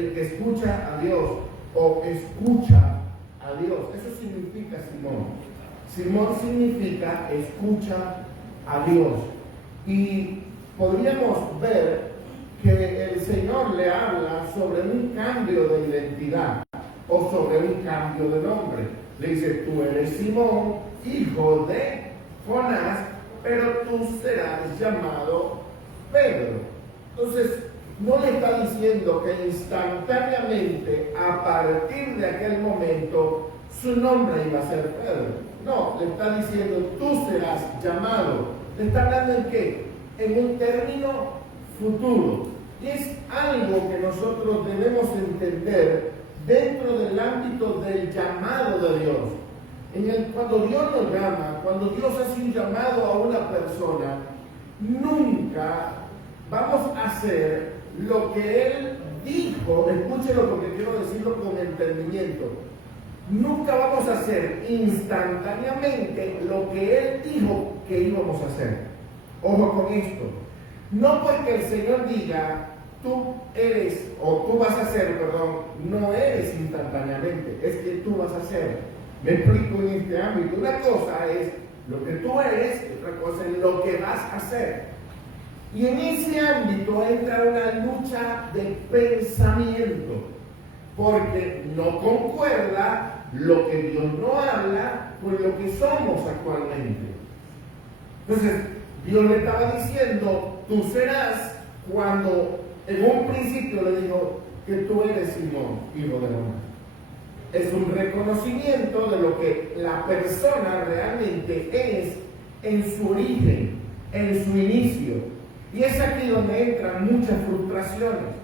el que escucha a Dios o escucha a Dios. Eso significa Simón. Simón significa escucha a Dios. Y podríamos ver que el Señor le habla sobre un cambio de identidad o sobre un cambio de nombre. Le dice, tú eres Simón, hijo de Jonás, pero tú serás llamado Pedro. Entonces, no le está diciendo que instantáneamente, a partir de aquel momento, su nombre iba a ser Pedro. No, le está diciendo, tú serás llamado. Le está hablando en qué? En un término futuro. Y es algo que nosotros debemos entender dentro del ámbito del llamado de Dios. Cuando Dios nos llama, cuando Dios hace un llamado a una persona, nunca vamos a hacer lo que Él dijo. Escúchelo porque quiero decirlo con entendimiento. Nunca vamos a hacer instantáneamente lo que Él dijo que íbamos a hacer. Ojo con esto. No porque el Señor diga, tú eres, o tú vas a hacer, perdón, no eres instantáneamente, es que tú vas a hacer. Me explico en este ámbito. Una cosa es lo que tú eres, otra cosa es lo que vas a hacer. Y en ese ámbito entra una lucha de pensamiento, porque no concuerda lo que Dios no habla con lo que somos actualmente. Entonces, Dios le estaba diciendo, tú serás, cuando en un principio le dijo que tú eres Simón, hijo de Jonás. Es un reconocimiento de lo que la persona realmente es en su origen, en su inicio. Y es aquí donde entran muchas frustraciones.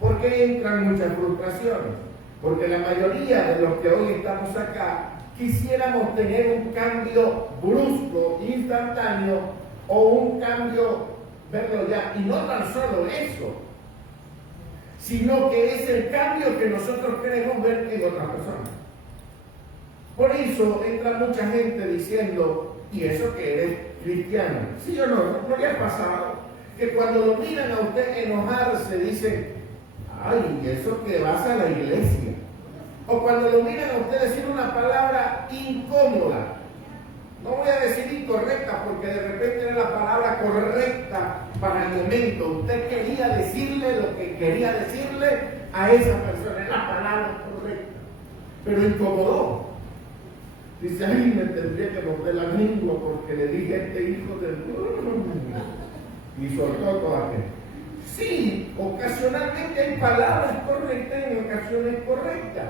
¿Por qué entran muchas frustraciones? Porque la mayoría de los que hoy estamos acá quisiéramos tener un cambio brusco, instantáneo, o un cambio, verlo ya, y no tan solo eso, sino que es el cambio que nosotros queremos ver en otras personas. Por eso entra mucha gente diciendo, ¿y eso que eres cristiano? ¿Sí o no? ¿No le ha pasado? Que cuando lo miran a usted enojarse, dicen, ay, ¿y eso que vas a la iglesia? O cuando lo miran a usted decir una palabra incómoda, no voy a decir incorrecta, porque de repente era la palabra correcta para el momento. Usted quería decirle lo que quería decirle a esa persona, es la palabra correcta, pero incomodó. Dice, ay, me tendría que morder la lengua porque le dije a este hijo del... y soltó todo aquello. Sí, ocasionalmente hay palabras correctas y en ocasiones correctas,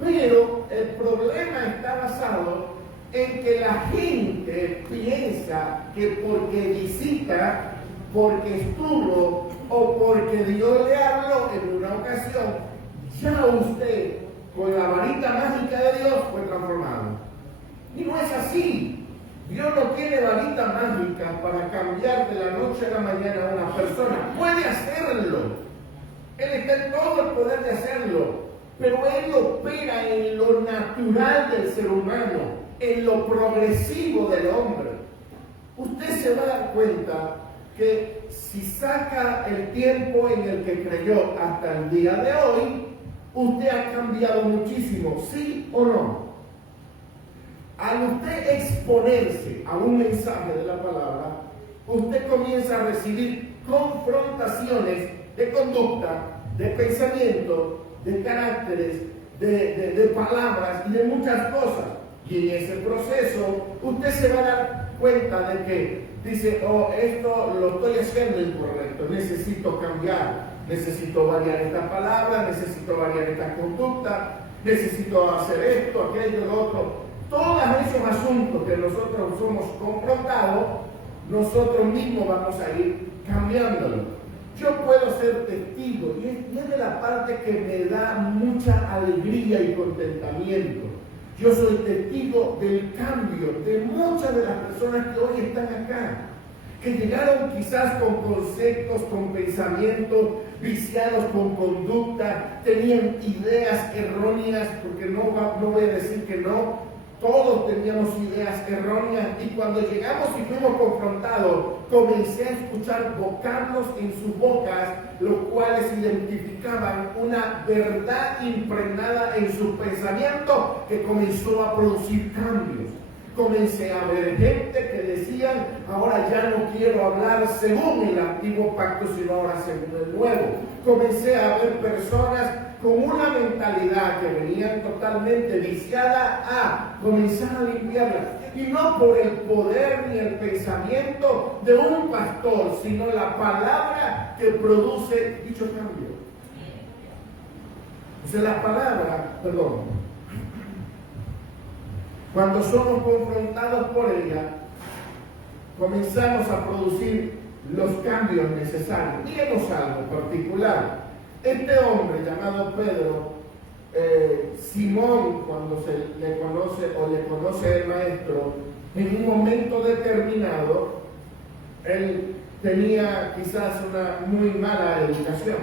pero el problema está basado en que la gente piensa que porque visita, porque estuvo o porque Dios le habló en una ocasión, ya usted con la varita mágica de Dios fue transformado. Y no es así. Dios no tiene varita mágica para cambiar de la noche a la mañana a una persona. Puede hacerlo. Él está en todo el poder de hacerlo. Pero Él opera en lo natural del ser humano, en lo progresivo del hombre. Usted se va a dar cuenta que si saca el tiempo en el que creyó hasta el día de hoy, usted ha cambiado muchísimo, ¿sí o no? Al usted exponerse a un mensaje de la palabra, usted comienza a recibir confrontaciones de conducta, de pensamiento, de caracteres, de palabras y de muchas cosas. Y en ese proceso usted se va a dar cuenta de que dice, oh, esto lo estoy haciendo incorrecto, necesito cambiar, necesito variar esta palabra, necesito variar esta conducta, necesito hacer esto, aquello, lo otro. Todos esos asuntos que nosotros somos confrontados, nosotros mismos vamos a ir cambiándolo. Yo puedo ser testigo, y es de la parte que me da mucha alegría y contentamiento. Yo soy testigo del cambio de muchas de las personas que hoy están acá, que llegaron quizás con conceptos, con pensamientos viciados, con conducta, tenían ideas erróneas, porque no voy a decir que no, todos teníamos ideas erróneas y cuando llegamos y fuimos confrontados, comencé a escuchar vocablos en sus bocas, los cuales identificaban una verdad impregnada en su pensamiento que comenzó a producir cambios. Comencé a ver gente que decían, ahora ya no quiero hablar según el antiguo pacto, sino ahora según el nuevo. Comencé a ver personas con una mentalidad que venían totalmente viciada a comenzar a limpiarla. Y no por el poder ni el pensamiento de un pastor, sino la palabra que produce dicho cambio. Entonces la palabra, cuando somos confrontados por ella, comenzamos a producir los cambios necesarios. Miremos algo particular. Este hombre llamado Pedro, Simón, cuando se le conoce el maestro, en un momento determinado, él tenía quizás una muy mala educación.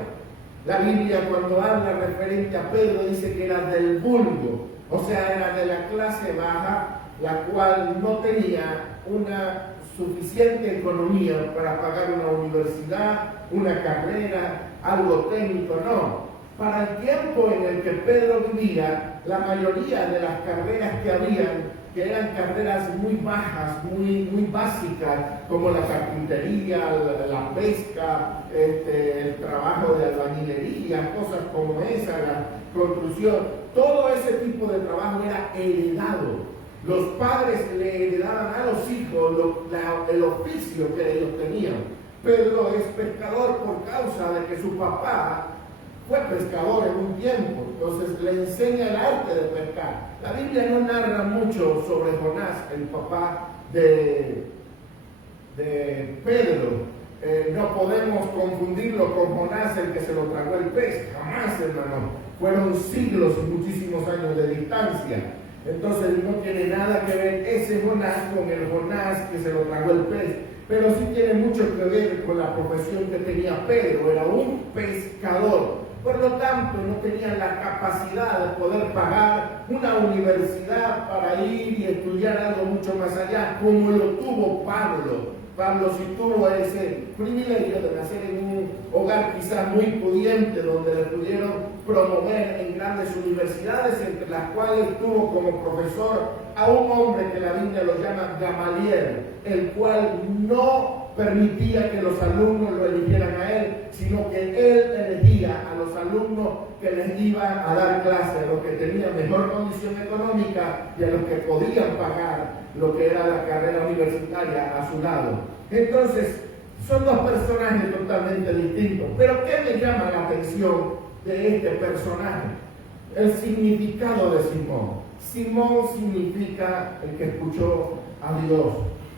La Biblia, cuando habla referente a Pedro, dice que era del vulgo, o sea, era de la clase baja, la cual no tenía una suficiente economía para pagar una universidad, una carrera, algo técnico, no. Para el tiempo en el que Pedro vivía, la mayoría de las carreras que habían, que eran carreras muy bajas, muy básicas, como la carpintería, la pesca, el trabajo de albañilería, cosas como esa, la construcción, todo ese tipo de trabajo era heredado. Los padres le heredaban a los hijos el oficio que ellos tenían. Pedro es pescador por causa de que su papá fue pescador en un tiempo, entonces le enseña el arte de pescar. La Biblia no narra mucho sobre Jonás, el papá de Pedro. No podemos confundirlo con Jonás, el que se lo tragó el pez. Jamás, hermano. Fueron siglos y muchísimos años de distancia. Entonces no tiene nada que ver ese Jonás con el Jonás que se lo tragó el pez. Pero sí tiene mucho que ver con la profesión que tenía Pedro. Era un pescador. Por lo tanto, no tenían la capacidad de poder pagar una universidad para ir y estudiar algo mucho más allá, como lo tuvo Pablo. Pablo sí tuvo ese privilegio de nacer en un hogar quizás muy pudiente, donde le pudieron promover en grandes universidades, entre las cuales tuvo como profesor a un hombre que la Biblia lo llama Gamaliel, el cual no permitía que los alumnos lo eligieran a él, sino que él elegía a los alumnos que les iban a dar clase, a los que tenían mejor condición económica y a los que podían pagar lo que era la carrera universitaria a su lado. Entonces, son dos personajes totalmente distintos. Pero ¿qué me llama la atención de este personaje? El significado de Simón. Simón significa el que escuchó a Dios.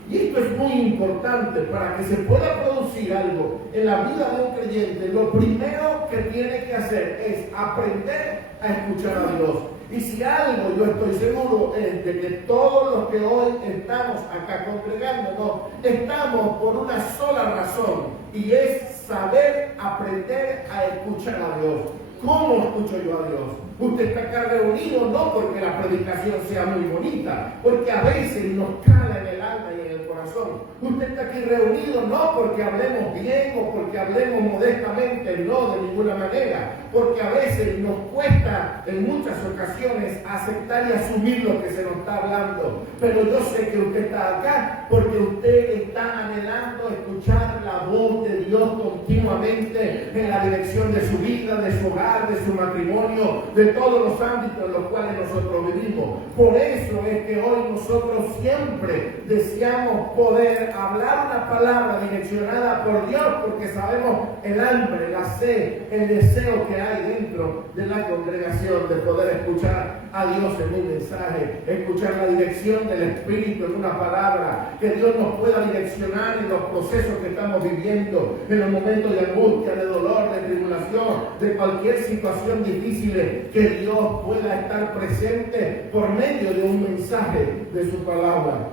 Y esto es muy importante para que se pueda producir algo en la vida de un creyente. Lo primero que tiene que hacer es aprender a escuchar a Dios. Y si algo yo estoy seguro es de que todos los que hoy estamos acá congregándonos, estamos por una sola razón, y es saber aprender a escuchar a Dios. ¿Cómo escucho yo a Dios? Usted está acá reunido no porque la predicación sea muy bonita, porque a veces nos cala en el alma y en el corazón. Usted está aquí reunido no porque hablemos bien o porque hablemos modestamente, no, de ninguna manera, porque a veces nos cuesta en muchas ocasiones aceptar y asumir lo que se nos está hablando. Pero yo sé que usted está acá porque usted está anhelando escuchar la voz de Dios continuamente en la dirección de su vida, de su hogar, de su matrimonio, de todos los ámbitos en los cuales nosotros vivimos. Por eso es que hoy nosotros siempre deseamos poder hablar una palabra direccionada por Dios, porque sabemos el hambre, la sed, el deseo que hay dentro de la congregación de poder escuchar a Dios en un mensaje, escuchar la dirección del Espíritu en una palabra, que Dios nos pueda direccionar en los procesos que estamos viviendo, en los momentos de angustia, de dolor, de tribulación, de cualquier situación difícil, que Dios pueda estar presente por medio de un mensaje de su palabra.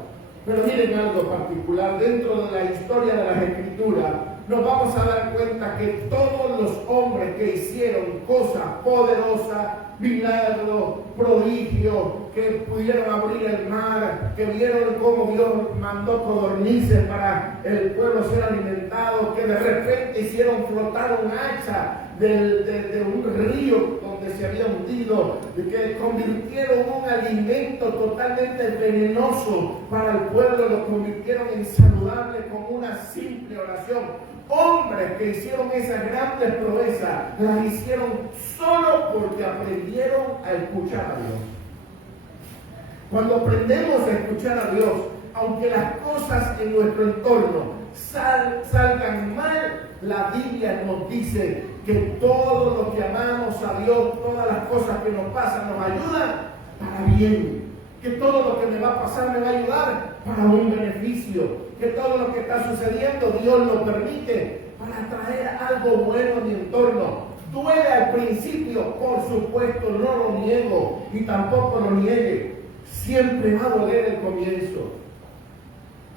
Pero miren algo particular, dentro de la historia de las Escrituras, nos vamos a dar cuenta que todos los hombres que hicieron cosas poderosas, milagros, prodigios, que pudieron abrir el mar, que vieron cómo Dios mandó codornices para el pueblo ser alimentado, que de repente hicieron flotar un hacha de un río donde se había hundido, que convirtieron un alimento totalmente venenoso para el pueblo, lo convirtieron en saludable con una simple oración. Hombres que hicieron esas grandes proezas, las hicieron solo porque aprendieron a escuchar a Dios. Cuando aprendemos a escuchar a Dios, aunque las cosas en nuestro entorno salgan mal, la Biblia nos dice que todo lo que amamos a Dios, todas las cosas que nos pasan, nos ayudan para bien. Que todo lo que me va a pasar me va a ayudar para un beneficio. Que todo lo que está sucediendo, Dios lo permite para traer algo bueno a mi entorno. Duele al principio, por supuesto, no lo niego y tampoco lo niegue. Siempre va a doler el comienzo.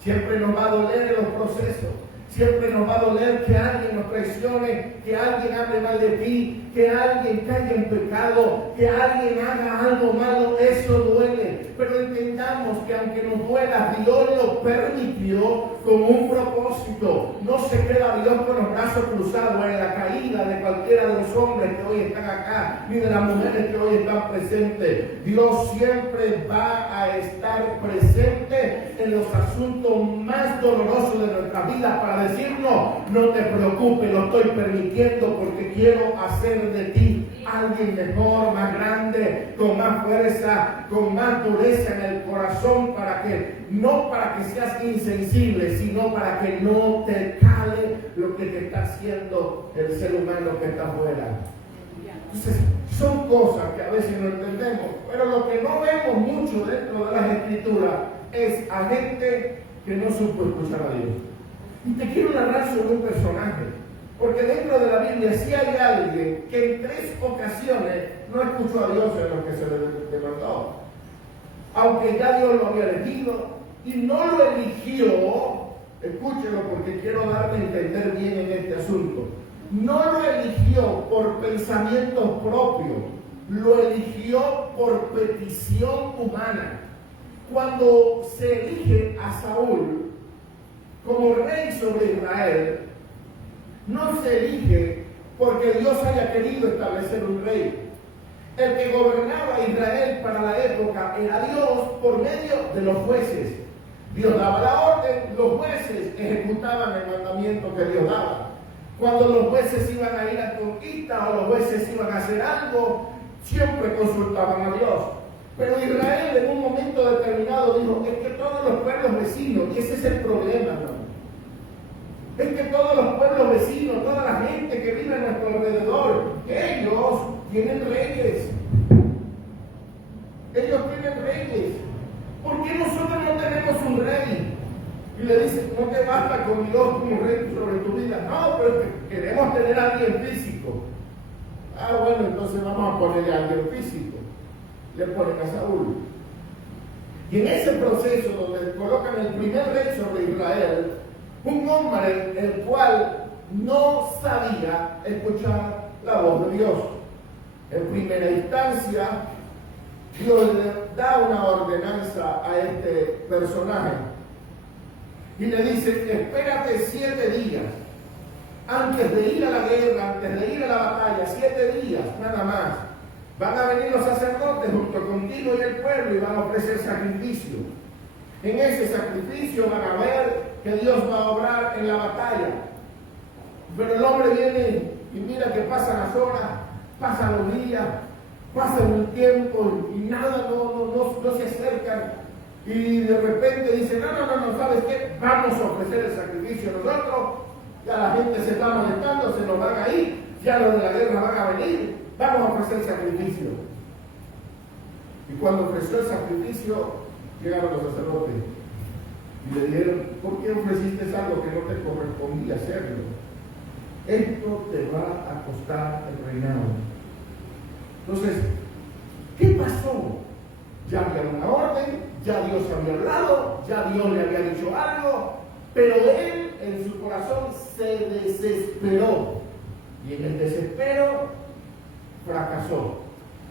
Siempre nos va a doler en los procesos. Siempre nos va a doler que alguien nos traicione, que alguien hable mal de ti, que alguien caiga en pecado, que alguien haga algo malo. Eso duele. Pero entendamos que aunque nos duela, Dios lo permitió con un propósito. No se queda Dios con los brazos cruzados en la caída de cualquiera de los hombres que hoy están acá, ni de las mujeres que hoy están presentes. Dios siempre va a estar presente en los asuntos más dolorosos de nuestra vida para decirnos: no te preocupes, lo estoy permitiendo porque quiero hacer de ti alguien mejor, más grande, con más fuerza, con más dureza en el corazón, no para que seas insensible, sino para que no te cale lo que te está haciendo el ser humano que está afuera. Entonces, son cosas que a veces no entendemos, pero lo que no vemos mucho dentro de las Escrituras es a gente que no supo escuchar a Dios. Y te quiero narrar sobre un personaje, porque dentro de la Biblia sí hay alguien que en 3 ocasiones no escuchó a Dios en lo que se le demandó. Aunque ya Dios lo había elegido, y no lo eligió, escúchelo porque quiero darle a entender bien en este asunto, no lo eligió por pensamientos propios, lo eligió por petición humana. Cuando se elige a Saúl como rey sobre Israel, no se elige porque Dios haya querido establecer un rey. El que gobernaba Israel para la época era Dios por medio de los jueces. Dios daba la orden, los jueces ejecutaban el mandamiento que Dios daba. Cuando los jueces iban a ir a conquista o los jueces iban a hacer algo, siempre consultaban a Dios. Pero Israel en un momento determinado dijo: es que todos los pueblos vecinos, y ese es el problema, ¿no? Es que todos los pueblos vecinos, toda la gente que vive a nuestro alrededor, ellos tienen reyes. Ellos tienen reyes. ¿Por qué nosotros no tenemos un rey? Y le dice: no te basta con Dios como rey sobre tu vida. No, pero queremos tener a alguien físico. Ah, bueno, entonces vamos a ponerle a alguien físico. Le ponen a Saúl. Y en ese proceso donde colocan el primer rey sobre Israel, un hombre el cual no sabía escuchar la voz de Dios. En primera instancia, Dios le da una ordenanza a este personaje y le dice: espérate 7 días antes de ir a la guerra, antes de ir a la batalla, 7 días nada más. Van a venir los sacerdotes junto contigo y el pueblo y van a ofrecer sacrificio. En ese sacrificio van a ver que Dios va a obrar en la batalla. Pero el hombre viene y mira que pasan las horas, pasan los días, pasan el tiempo y nada, no se acercan. Y de repente dice: no, ¿sabes qué? Vamos a ofrecer el sacrificio nosotros. Ya la gente se está molestando, se nos van a ir, ya los de la guerra van a venir, vamos a ofrecer el sacrificio. Y cuando ofreció el sacrificio, llegaron los sacerdotes y le dijeron: ¿por qué ofreciste algo que no te correspondía hacerlo? Esto te va a costar el reinado. Entonces, ¿qué pasó? Ya había una orden, ya Dios había hablado, ya Dios le había dicho algo, pero él en su corazón se desesperó. Y en el desespero fracasó.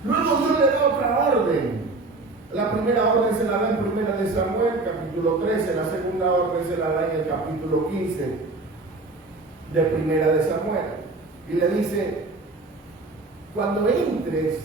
Luego Dios le da otra orden. La primera orden se la da en 1 de Samuel, capítulo 13. La segunda orden se la da en el capítulo 15 de 1 de Samuel. Y le dice: cuando entres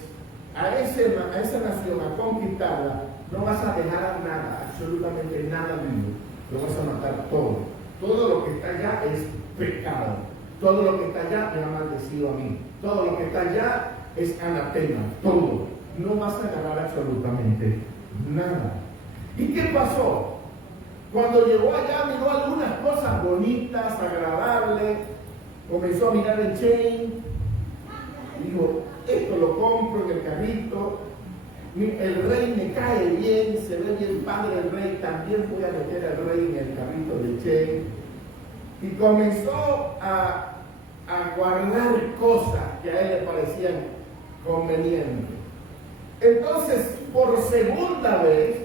a esa nación a conquistarla, no vas a dejar nada, absolutamente nada vivo. Lo vas a matar todo. Todo lo que está allá es pecado. Todo lo que está allá me ha maldecido a mí. Todo lo que está allá es anatema. Todo. No vas a agarrar absolutamente nada. ¿Y qué pasó? Cuando llegó allá miró algunas cosas bonitas, agradables. Comenzó a mirar el chain. Dijo: esto lo compro en el carrito. El rey me cae bien, se ve bien padre el rey. También voy a meter al rey en el carrito de chain. Y comenzó a guardar cosas que a él le parecían convenientes. Entonces, por segunda vez,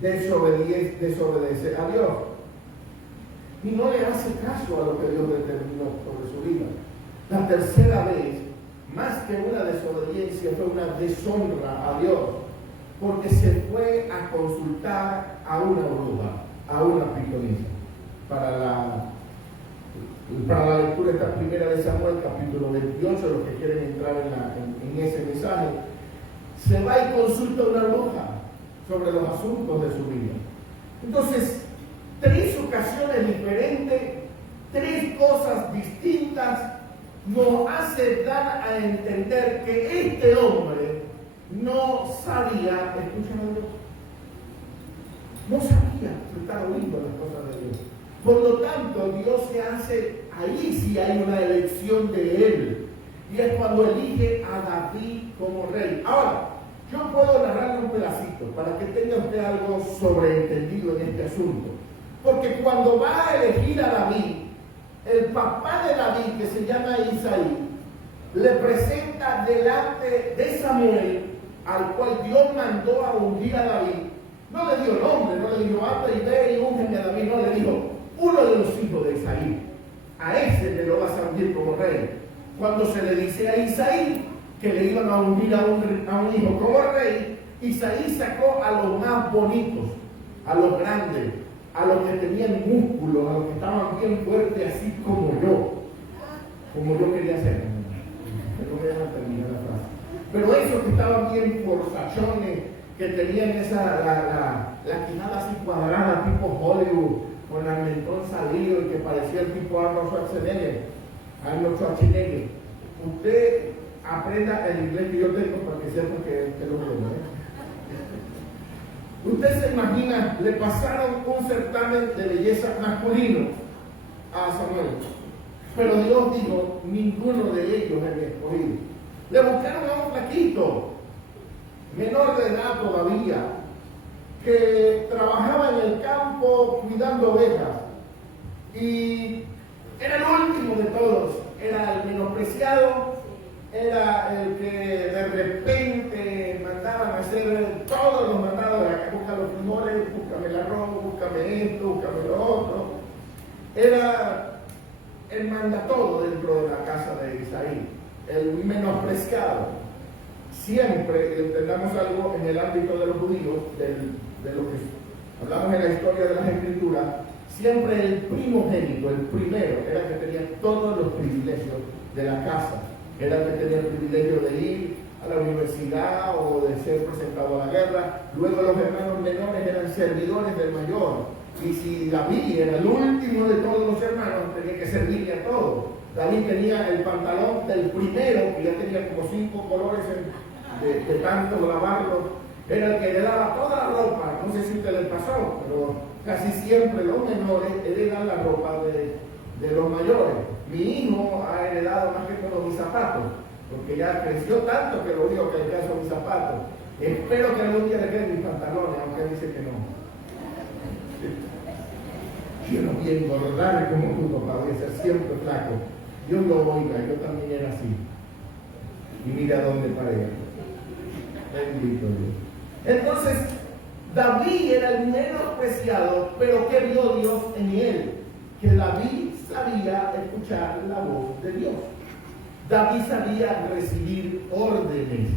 desobedece a Dios. Y no le hace caso a lo que Dios determinó sobre su vida. La tercera vez, más que una desobediencia, fue una deshonra a Dios. Porque se fue a consultar a una bruja, a una pitonisa. Para la lectura de esta 1 de Samuel, capítulo 28, los que quieren entrar en ese mensaje, se va y consulta a una bruja sobre los asuntos de su vida. Entonces, 3 ocasiones diferentes, 3 cosas distintas, nos hace dar a entender que este hombre no sabía, escuchen a Dios, no sabía que estaba oyendo las cosas de Dios. Por lo tanto, Dios se hace, ahí sí hay una elección de él. Y es cuando elige a David como rey. Ahora, yo puedo narrarle un pedacito para que tenga usted algo sobreentendido en este asunto. Porque cuando va a elegir a David, el papá de David, que se llama Isaí, le presenta delante de Samuel, al cual Dios mandó a ungir a David. No le dio nombre, no le dijo: anda y ve y úngeme a David. No, le dijo: uno de los hijos de Isaí, a ese le lo vas a ungir como rey. Cuando se le dice a Isaí que le iban a ungir a un hijo como rey, Isaí sacó a los más bonitos, a los grandes, a los que tenían músculos, a los que estaban bien fuertes, así como yo quería ser. No me dejan terminar la frase. Pero esos que estaban bien forzachones, que tenían la quijada así cuadrada, tipo Hollywood, con el mentón salido y que parecía el tipo Arnold Schwarzenegger. Usted aprenda el inglés que yo tengo para que sepa que lo tengo. Usted se imagina, le pasaron un certamen de belleza masculino a Samuel, pero Dios dijo: ninguno de ellos es mi escogido. Le buscaron a un flaquito, menor de edad todavía, que trabajaba en el campo cuidando ovejas, y era el último de todos, era el menospreciado, era el que de repente mandaban a hacer todos los mandados: busca los frijoles, búscame el arroz, búscame esto, búscame lo otro. Era el mandatodo dentro de la casa de Isaí, el menospreciado. Siempre entendamos algo en el ámbito de los judíos, de lo que hablamos en la historia de las Escrituras. Siempre el primogénito, el primero, era el que tenía todos los privilegios de la casa. Era el que tenía el privilegio de ir a la universidad o de ser presentado a la guerra. Luego los hermanos menores eran servidores del mayor. Y si David era el último de todos los hermanos, tenía que servirle a todos. David tenía el pantalón del primero, que ya tenía como 5 colores de tanto lavarlo. Era el que le daba toda la ropa. No sé si te le pasó, pero casi siempre los menores heredan la ropa de los mayores. Mi hijo ha heredado más que todo mis zapatos, porque ya creció tanto que lo único que le queda son mis zapatos. Espero que algún día le queden mis pantalones, aunque él dice que no. Yo no voy a engordar como tu papá, voy a ser siempre flaco. Dios lo oiga, yo también era así. Y mira dónde paré. Bendito Dios. Entonces, David era el menospreciado, pero ¿qué vio Dios en él? que David sabía escuchar la voz de Dios. David sabía recibir órdenes.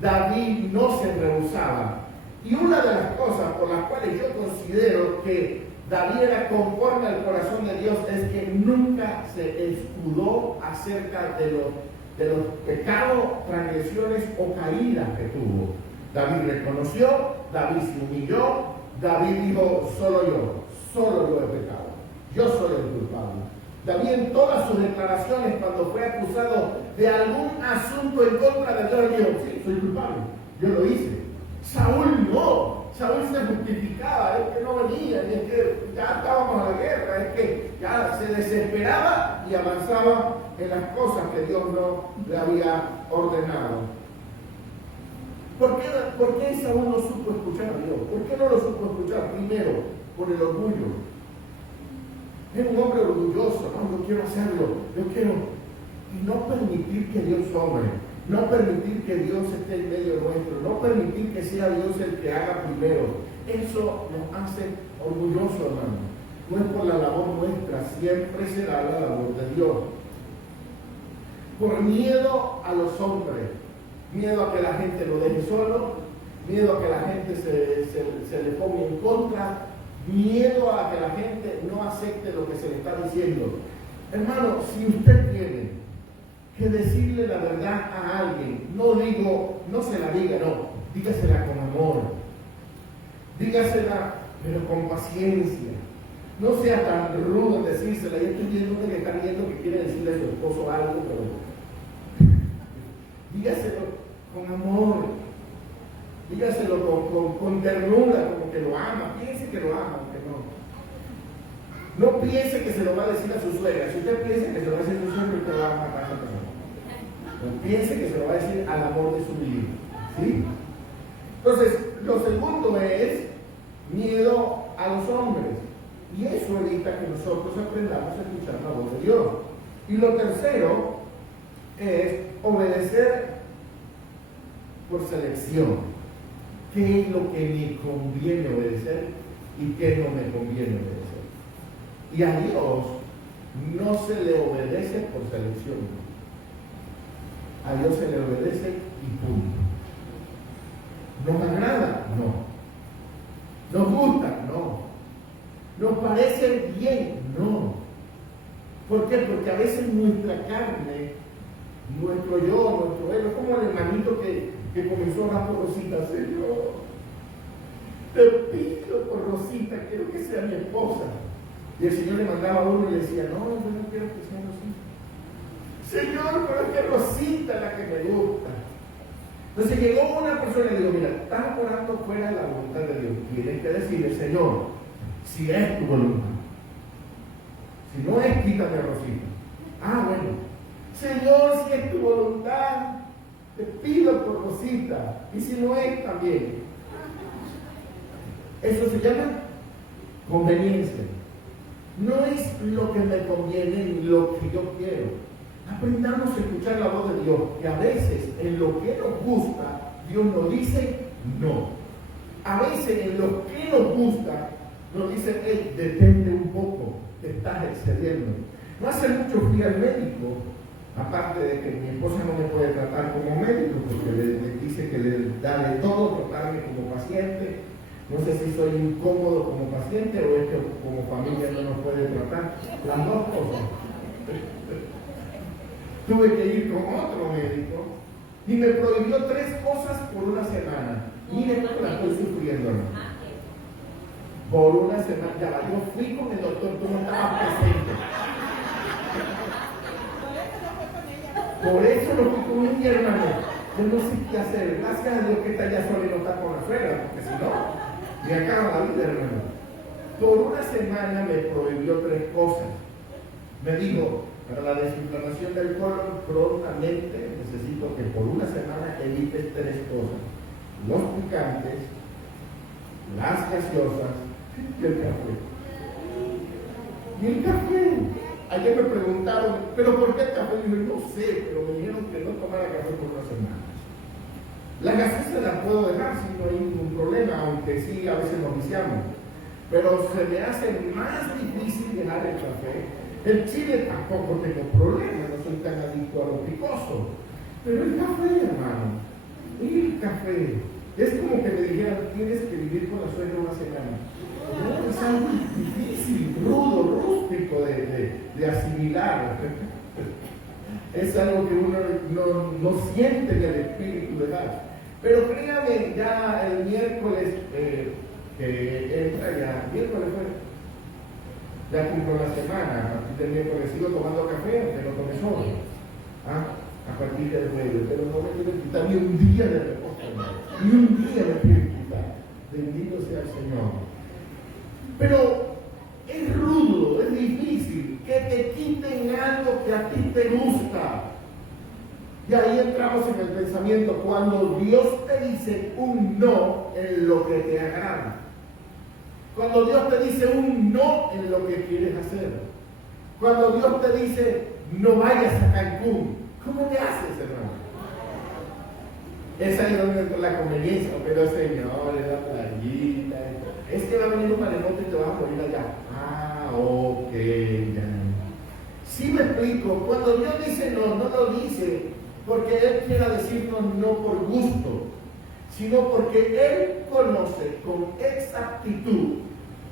David no se rehusaba. Y una de las cosas por las cuales yo considero que David era conforme al corazón de Dios es que nunca se escudó acerca de los pecados, transgresiones o caídas que tuvo. David reconoció, David se humilló, David dijo, solo yo he pecado, yo soy el culpable. David en todas sus declaraciones, cuando fue acusado de algún asunto en contra de Dios, dijo, sí, soy culpable, yo lo hice. Saúl no, Saúl se justificaba, es que no venía, es que ya estábamos a la guerra, es que ya se desesperaba y avanzaba en las cosas que Dios no le había ordenado. ¿Por qué Saúl no supo escuchar a Dios? ¿Por qué no lo supo escuchar? Primero, por el orgullo. Es un hombre orgulloso, no, yo quiero hacerlo, yo quiero, y no permitir que Dios obre, no permitir que Dios esté en medio nuestro, no permitir que sea Dios el que haga primero. Eso nos hace orgullosos, hermano. No es por la labor nuestra, siempre será la labor de Dios. Por miedo a los hombres, miedo a que la gente lo deje solo, miedo a que la gente se le ponga en contra, miedo a que la gente no acepte lo que se le está diciendo. Hermano, si usted tiene que decirle la verdad a alguien, no se la diga, no, dígasela con amor, dígasela pero con paciencia, no sea tan rudo en decírsela. Yo estoy viendo que está viendo que quiere decirle a su esposo algo, pero dígaselo con amor, dígaselo con ternura, como que lo ama, piense que lo ama, aunque no piense que se lo va a decir a su suegra. Si usted piensa que se lo va a decir a su suegra, usted va a matar a esa persona. No piense que se lo va a decir al amor de su vida, ¿sí? Entonces, lo segundo es miedo a los hombres, y eso evita que nosotros aprendamos a escuchar la voz de Dios. Y lo tercero es obedecer por selección. ¿Qué es lo que me conviene obedecer y qué no me conviene obedecer? Y a Dios no se le obedece por selección. A Dios se le obedece y punto. ¿Nos agrada? No. ¿Nos gusta? No. ¿Nos parece bien? No. ¿Por qué? Porque a veces nuestra carne, nuestro yo, nuestro ego, como el hermanito que comenzó a orar por Rosita, Señor, te pido por Rosita, quiero que sea mi esposa. Y el Señor le mandaba a uno y le decía, no, yo no quiero que sea Rosita. Señor, pero es que Rosita es la que me gusta. Entonces llegó una persona y le dijo, mira, estás orando fuera de la voluntad de Dios. Tienes que decirle, Señor, si es tu voluntad. Si no es, quítame a Rosita. Ah, bueno. Señor, si es tu voluntad, te pido por Rosita. Y si no es, también. Eso se llama conveniencia. No es lo que me conviene ni lo que yo quiero. Aprendamos a escuchar la voz de Dios, que a veces en lo que nos gusta, Dios nos dice no. A veces en lo que nos gusta, nos dice, hey, detente un poco, te estás excediendo. No hace mucho fui al médico, aparte de que mi esposa no me puede tratar como médico, porque le dice que le da de todo, tratarme como paciente. No sé si soy incómodo como paciente o es que como familia no nos puede tratar. Las dos cosas. Tuve que ir con otro médico y me prohibió 3 cosas por una semana. Miren cómo la estoy sufriendo, ¿no? Por una semana. Ya va, yo fui con el doctor, tú no estabas presente. Por eso no fui con ella, hermano. Yo no sé qué hacer. Gracias a Dios que está allá sola y no está con la suegra, porque si no, me acaba la vida, hermano. Por una semana me prohibió 3 cosas. Me dijo, para la desinflamación del colon, prontamente necesito que por una semana evites 3 cosas: los picantes, las gaseosas y el café. Y el café. Ayer me preguntaron, ¿pero por qué el café? Y yo no sé, pero me dijeron que no tomara café por una semana. La gaseosa la puedo dejar si no hay ningún problema, aunque sí a veces nos viciamos. pero se me hace más difícil dejar el café. El chile tampoco tengo problema, no soy tan adicto a lo picoso. Pero el café, hermano, el café, es como que me dijeran, tienes que vivir con la suegra una semana. No, es algo difícil, rudo, rústico de asimilar. Es algo que uno no siente en el espíritu de dar. Pero créame, ya el miércoles que entra ya, miércoles fue. Ya cumplo la semana, a partir del miércoles sigo tomando café, aunque no tome solo. A partir del jueves, pero no me quiero quitar ni un día de reposo, ni un día me quiero quitar. Bendito sea el Señor. Pero es rudo, es difícil que te quiten algo que a ti te gusta. Y ahí entramos en el pensamiento, cuando Dios te dice un no en lo que te agrada. Cuando Dios te dice un no en lo que quieres hacer. Cuando Dios te dice no vayas a Cancún. ¿Cómo te haces, hermano? Es ahí donde entra la conveniencia. Pero Señor, es la playita. Es que va a venir un maremoto y te vas a morir allá. Ok, ya. Sí me explico. Cuando Dios dice no, no lo dice porque Él quiera decirnos no por gusto, sino porque Él conoce con exactitud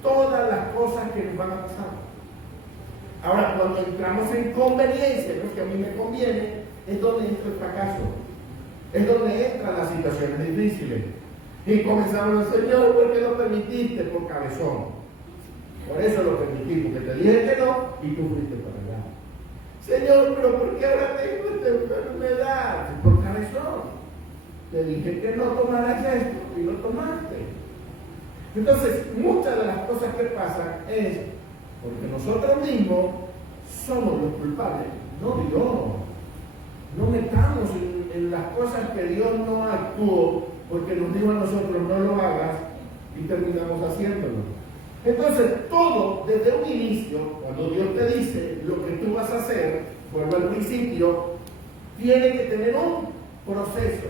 todas las cosas que nos van a pasar. Ahora, cuando entramos en conveniencia, lo que a mí me conviene, es donde entra el fracaso, es donde entran las situaciones difíciles. Y comenzamos, Señor, ¿por qué lo permitiste? Por cabezón. Por eso lo permití, porque te dije que no y tú fuiste para allá. Señor, pero ¿por qué ahora tengo esta enfermedad? Por cabezón. Te dije que no tomaras esto y lo tomaste. Entonces, muchas de las cosas que pasan es porque nosotros mismos somos los culpables, no Dios. No metamos en las cosas que Dios no actuó porque nos dijo a nosotros no lo hagas y terminamos haciéndolo. Entonces, todo desde un inicio, cuando Dios te dice lo que tú vas a hacer, vuelvo al principio, tiene que tener un proceso.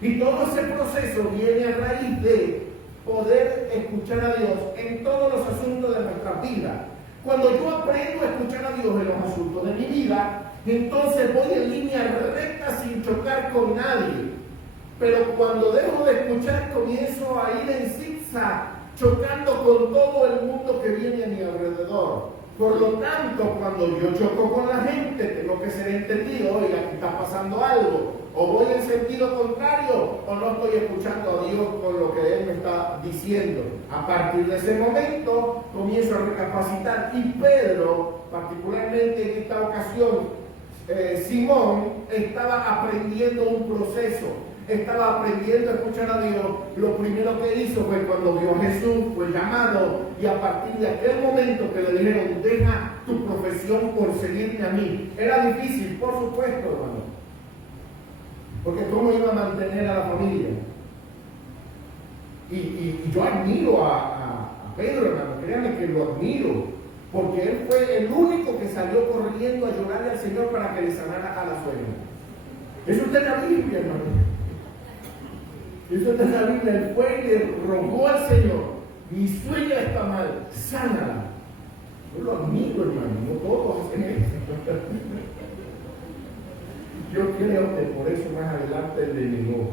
Y todo ese proceso viene a raíz de poder escuchar a Dios en todos los asuntos de nuestra vida. Cuando yo aprendo a escuchar a Dios en los asuntos de mi vida, entonces voy en línea recta sin chocar con nadie. Pero cuando dejo de escuchar, comienzo a ir en zigzag, chocando con todo el mundo que viene a mi alrededor. Por lo tanto, cuando yo choco con la gente, tengo que ser entendido, oiga, aquí está pasando algo. O voy en sentido contrario, o no estoy escuchando a Dios con lo que Él me está diciendo. A partir de ese momento, comienzo a recapacitar. Y Pedro, particularmente en esta ocasión, Simón, estaba aprendiendo un proceso. Estaba aprendiendo a escuchar a Dios. Lo primero que hizo fue cuando vio a Jesús, fue llamado, y a partir de aquel momento que le dijeron, deja tu profesión por seguirme a mí. Era difícil, por supuesto, hermano, porque cómo iba a mantener a la familia. Y yo admiro a Pedro, hermano, créanme que lo admiro, porque él fue el único que salió corriendo a llorarle al Señor para que le sanara a la suegra. Eso está en la Biblia, hermano. Eso está en la Biblia. Él fue y le rogó al Señor, mi suegra está mal, sánala. Yo lo admiro, hermano, no todos hacen eso. Yo creo que por eso más adelante él le negó.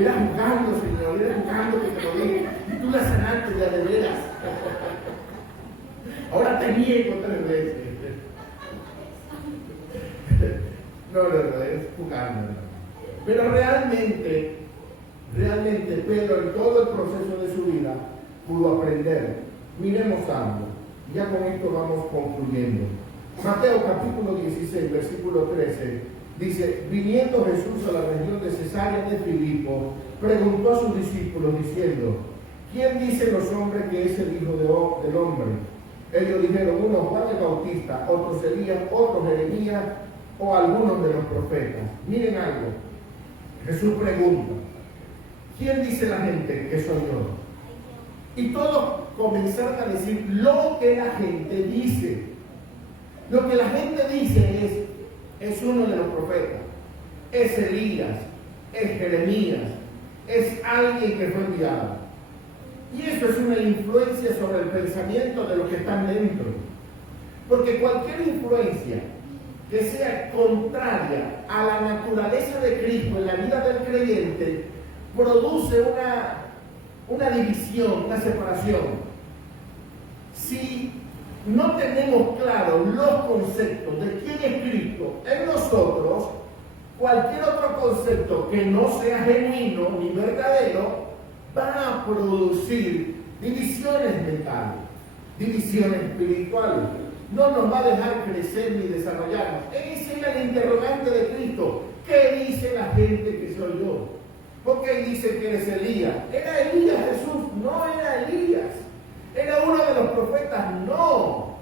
Era jugando, Señor, era jugando que te lo dije. Y tú la sanaste ya de veras. Ahora te niego 3 veces. No, es jugando. Pero realmente Pedro en todo el proceso de su vida pudo aprender. Miremos algo. Ya con esto vamos concluyendo. Mateo capítulo 16, versículo 13, dice, viniendo Jesús a la región de Cesarea de Filipo, preguntó a sus discípulos diciendo, ¿quién dicen los hombres que es el Hijo del Hombre? Ellos dijeron, uno Juan el Bautista, otros Elías, otros Jeremías o algunos de los profetas. Miren algo, Jesús pregunta, ¿quién dice la gente que soy yo? Y todos comenzaron a decir lo que la gente dice. Lo que la gente dice es uno de los profetas, es Elías, es Jeremías, es alguien que fue enviado. Y eso es una influencia sobre el pensamiento de los que están dentro. Porque cualquier influencia que sea contraria a la naturaleza de Cristo en la vida del creyente produce una división, una separación. Si no tenemos claros los conceptos de quién es Cristo en nosotros, cualquier otro concepto que no sea genuino ni verdadero va a producir divisiones mentales, divisiones espirituales. No nos va a dejar crecer ni desarrollarnos. Ese era el interrogante de Cristo. ¿Qué dice la gente que soy yo? Porque dice que eres Elías. ¿Era Elías Jesús? No era Elías. ¿Era uno de los profetas? No.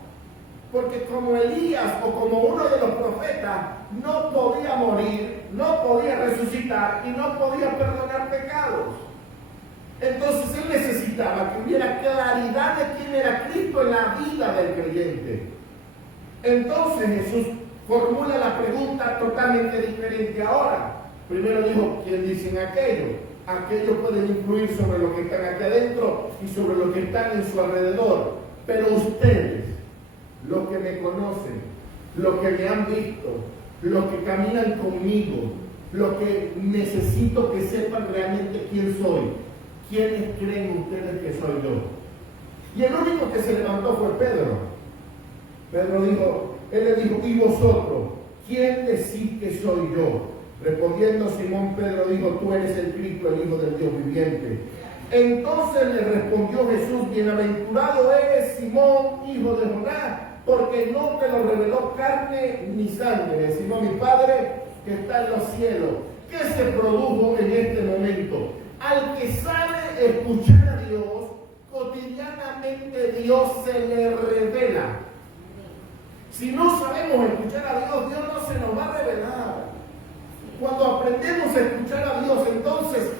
Porque como Elías o como uno de los profetas no podía morir, no podía resucitar y no podía perdonar pecados. Entonces él necesitaba que hubiera claridad de quién era Cristo en la vida del creyente. Entonces Jesús formula la pregunta totalmente diferente ahora. Primero dijo, ¿quién dicen aquello? Aquellos pueden influir sobre los que están aquí adentro y sobre los que están en su alrededor. Pero ustedes, los que me conocen, los que me han visto, los que caminan conmigo, los que necesito que sepan realmente quién soy, ¿quiénes creen ustedes que soy yo? Y el único que se levantó fue Pedro. Pedro dijo, él le dijo, ¿y vosotros? ¿Quién decís que soy yo? Respondiendo Simón Pedro dijo, tú eres el Cristo, el Hijo del Dios viviente. Entonces le respondió Jesús, bienaventurado eres Simón, hijo de Jonás, porque no te lo reveló carne ni sangre, sino mi Padre que está en los cielos. ¿Qué se produjo en este momento? Al que sabe escuchar a Dios, cotidianamente Dios se le revela. Si no sabemos escuchar a Dios, Dios no se nos va a revelar. Cuando aprendemos a escuchar a Dios, entonces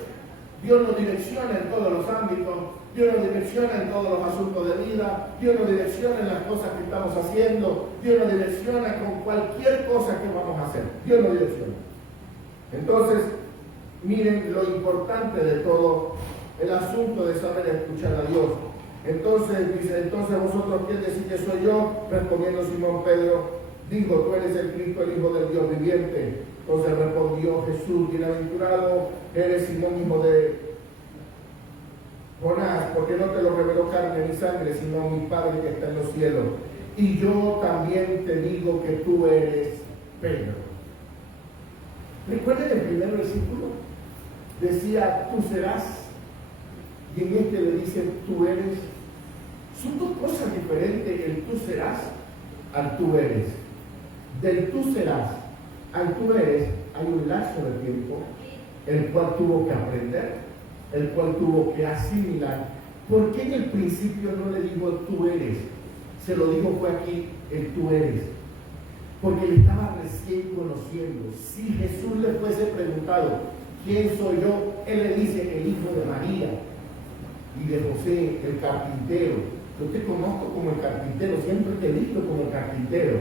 Dios nos direcciona en todos los ámbitos, Dios nos direcciona en todos los asuntos de vida, Dios nos direcciona en las cosas que estamos haciendo, Dios nos direcciona con cualquier cosa que vamos a hacer. Dios nos direcciona. Entonces, miren lo importante de todo el asunto de saber escuchar a Dios. Entonces dice, entonces vosotros quién decís que soy yo, respondiendo Simón Pedro, dijo, tú eres el Cristo, el Hijo del Dios viviente. Entonces respondió Jesús, bienaventurado eres Simón, hijo de Jonás, porque no te lo reveló carne ni sangre, sino mi Padre que está en los cielos. Y yo también te digo que tú eres Pedro. ¿Recuerden el primer versículo? Decía, tú serás, y en este le dice, tú eres. Son dos cosas diferentes, el tú serás al tú eres. Del tú serás al tú eres hay un lapso de tiempo, el cual tuvo que aprender, el cual tuvo que asimilar. ¿Por qué en el principio no le dijo tú eres? Se lo dijo fue aquí, el tú eres. Porque le estaba recién conociendo. Si Jesús le fuese preguntado, ¿quién soy yo? Él le dice, el hijo de María y de José, el carpintero. Yo te conozco como el carpintero, siempre te he visto como el carpintero.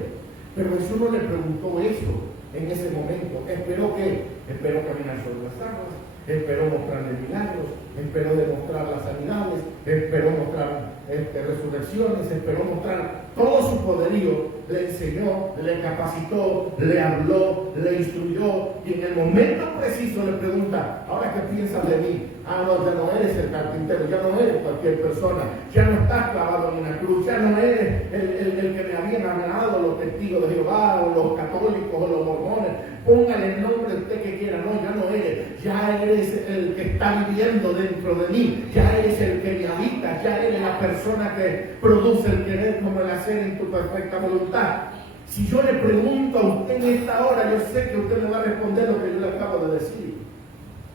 Pero Jesús no le preguntó eso en ese momento. Espero caminar sobre las aguas, espero mostrarle milagros, espero demostrar las sanidades, espero mostrar resurrecciones, espero mostrar todo su poderío. Le enseñó, le capacitó, le habló, le instruyó, y en el momento preciso le pregunta, ¿ahora qué piensas de mí? Ah, no, ya no eres el carpintero, ya no eres cualquier persona, ya no estás clavado en una cruz, ya no eres el que me habían hablado los testigos de Jehová, o los católicos, o los mormones. Póngale el nombre usted que quiera, no, ya no eres, ya eres el que está viviendo dentro de mí, ya eres el que me habita, ya eres la persona que produce el querer como el hacer en tu perfecta voluntad. Si yo le pregunto a usted en esta hora, yo sé que usted me va a responder lo que yo le acabo de decir.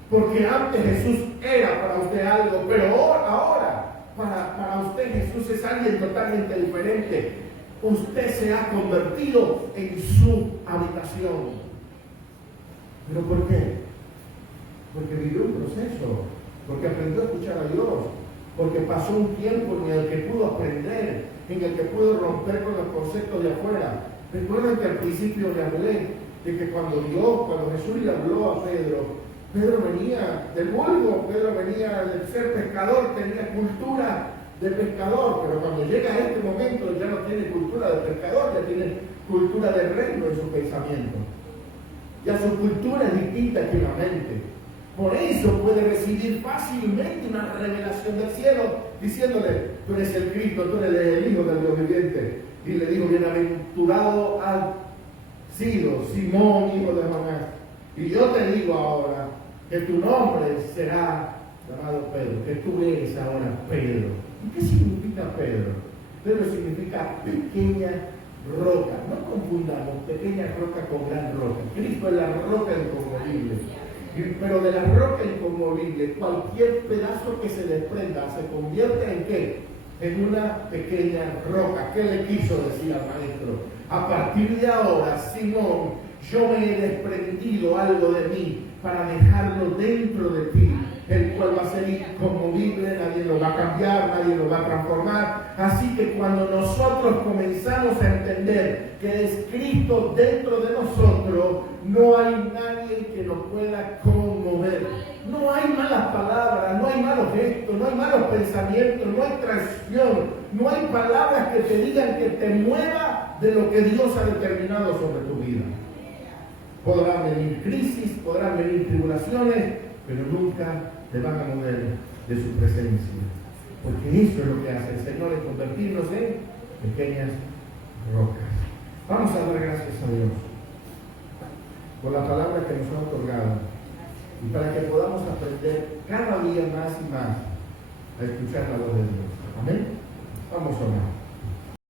Porque antes Jesús era para usted algo, pero ahora para usted Jesús es alguien totalmente diferente. Usted se ha convertido en su habitación. ¿Pero por qué? Porque vivió un proceso, porque aprendió a escuchar a Dios, porque pasó un tiempo en el que pudo aprender, en el que pudo romper con los conceptos de afuera. Recuerden que al principio le hablé de que cuando Jesús le habló a Pedro, Pedro venía del vulgo, Pedro venía de ser pescador, tenía cultura de pescador, pero cuando llega a este momento ya no tiene cultura de pescador, ya tiene cultura de reino en su pensamiento. Ya su cultura es distinta que la mente. Por eso puede recibir fácilmente una revelación del cielo, diciéndole: tú eres el Cristo, tú eres el Hijo del Dios viviente. Y le dijo: bienaventurado has sido, Simón, hijo de Jonás. Y yo te digo ahora que tu nombre será llamado Pedro, que tú eres ahora Pedro. ¿Y qué significa Pedro? Pedro significa pequeña roca. No confundamos pequeña roca con gran roca. Cristo es la roca inconmovible. Pero de la roca inconmovible, cualquier pedazo que se desprenda se convierte en ¿qué? En una pequeña roca. ¿Qué le quiso decir al maestro? A partir de ahora, Simón, yo me he desprendido algo de mí para dejarlo dentro de ti, el cual va a ser inconmovible, nadie lo va a cambiar, nadie lo va a transformar. Así que cuando nosotros comenzamos a entender que es Cristo dentro de nosotros, no hay nadie que nos pueda conmover. No hay malas palabras, no hay malos gestos, no hay malos pensamientos, no hay traición, no hay palabras que te digan que te mueva de lo que Dios ha determinado sobre tu vida. Podrán venir crisis, podrán venir tribulaciones, pero nunca te van a mover de su presencia. Porque eso es lo que hace el Señor, es convertirnos en pequeñas rocas. Vamos a dar gracias a Dios por la palabra que nos ha otorgado y para que podamos aprender cada día más y más a escuchar la voz de Dios. Amén. Vamos a orar.